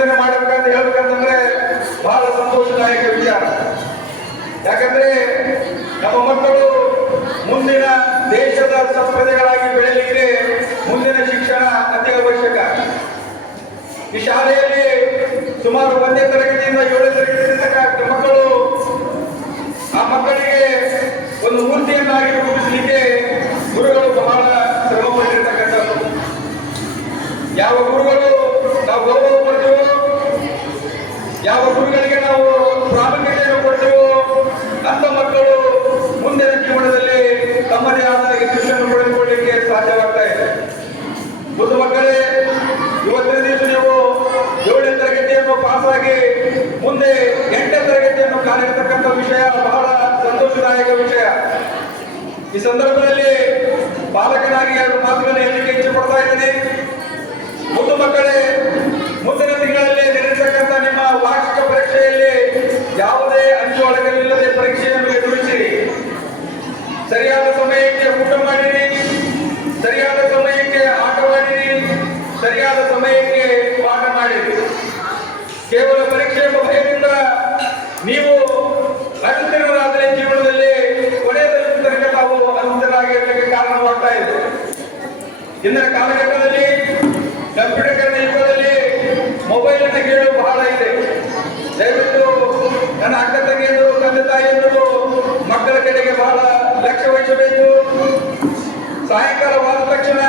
ಆಗ್ಬೇಕಂತ ಹೇಳ್ಬೇಕಂತಂದ್ರೆ ಬಹಳ ಸಂತೋಷದಾಯಕ ವಿಚಾರ. ಯಾಕಂದ್ರೆ ನಮ್ಮ ಮಕ್ಕಳು ಮುಂದಿನ ದೇಶದ ಸಂಪ್ರದಾಯಗಳಾಗಿ ಬೆಳೆಯಲಿಕ್ಕೆ ಮುಂದಿನ ಶಿಕ್ಷಣ ಅತಿ ಅವಶ್ಯಕ. ಈ ಶಾಲೆಯಲ್ಲಿ ಸುಮಾರು ಒಂದನೇ ತರಗತಿಯಿಂದ ಏಳನೇ ತರಗತಿಯಿಂದ ಮಕ್ಕಳು ಆ ಮಕ್ಕಳಿಗೆ ಒಂದು ಮೂರ್ತಿಯನ್ನಾಗಿ ರೂಪಿಸಲಿಕ್ಕೆ ಗುರುಗಳು ಬಹಳ ಶ್ರಮ ಪಟ್ಟಿರ್ತಕ್ಕಂಥದ್ದು. ಯಾವ ಗುರುಗಳು ನಾವು ಗೌರವ ಕೊಡ್ತೀವೋ ಯಾವ ಗುರುಗಳಿಗೆ ನಾವು ಪ್ರಾಮುಖ್ಯತೆಯನ್ನು ಕೊಟ್ಟರು ಅಂತ ಮಕ್ಕಳು ಮುಂದಿನ ಜೀವನದಲ್ಲಿ ತಮ್ಮದೇ ಆದ ಯಶಸ್ಸನ್ನು ಪಡೆದುಕೊಳ್ಳಲಿಕ್ಕೆ ಸಾಧ್ಯವಾಗ್ತಾ ಇದೆ. ಮಕ್ಕಳೇ, ಇವತ್ತಿನ ದಿವಸ ನೀವು ಏಳನೇ ತರಗತಿಯನ್ನು ಪಾಸಾಗಿ ಮುಂದೆ ಎಂಟನೇ ತರಗತಿಯನ್ನು ಕಾಲಿರತಕ್ಕಂಥ ವಿಷಯ ಬಹಳ ಸಂತೋಷದಾಯಕ ವಿಷಯ. ಈ ಸಂದರ್ಭದಲ್ಲಿ ಬಾಲಕನಾಗಿ ಎರಡು ಮಾತುಗಳನ್ನು ಹೇಳಲಿಕ್ಕೆ ಇಚ್ಛೆ ಪಡ್ತಾ ಇದ್ದೀನಿ. ಮುದ್ದು ಮಕ್ಕಳೇ, ಮುಂದಿನ ತಿಂಗಳಲ್ಲಿ ನಡೆಸತಕ್ಕಂಥ ನಿಮ್ಮ ವಾರ್ಷಿಕ ಇಂದಿನ ಕಾಲಘಟ್ಟದಲ್ಲಿ, ಕಂಪ್ಯೂಟರ್ಗಳ ಯುಗದಲ್ಲಿ ಮೊಬೈಲ್ ಅನ್ನು ಕೇಳು ಬಹಳ ಇದೆ. ದಯವಿಟ್ಟು ನನ್ನ ಅಕ್ಕ ತಂಗಿಯರು ತಂದೆ ತಾಯಿಯರು ಮಕ್ಕಳ ಕಡೆಗೆ ಬಹಳ ಲಕ್ಷ್ಯ ವಹಿಸಬೇಕು. ಸಾಯಂಕಾಲವಾದ ತಕ್ಷಣ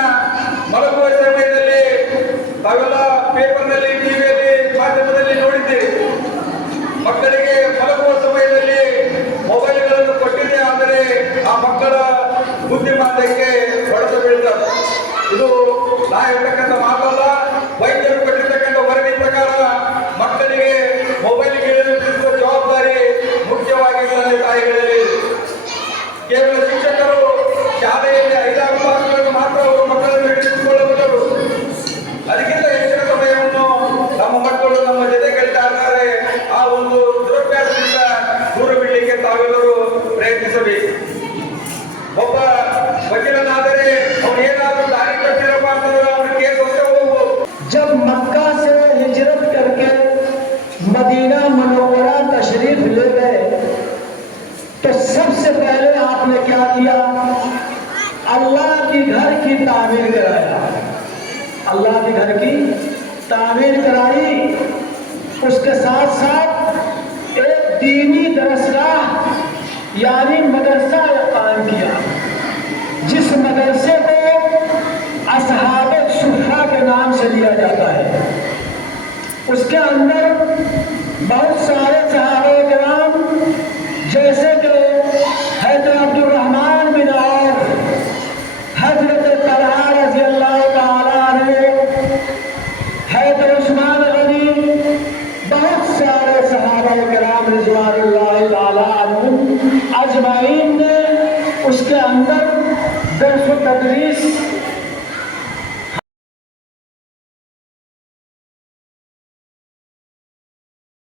جب مکا سے ہجرت کر کے مدینہ تشریف لے لے تو سب سے پہلے آپ نے کیا؟ اللہ کے گھر کی تعمیر کرایا اللہ کے گھر کی تعمیر کرائی۔ اس کے ساتھ ساتھ ایک دینی درسگاہ یعنی مدرسہ قائم کیا۔ جس مدرسے کو اصحاب صفحہ کے نام سے لیا جاتا ہے۔ اس کے اندر بہت سارے صحابہ کرام کرام رضوان اللہ تعالیٰ عنہ اجمعین نے اس کے اندر درس و تدریس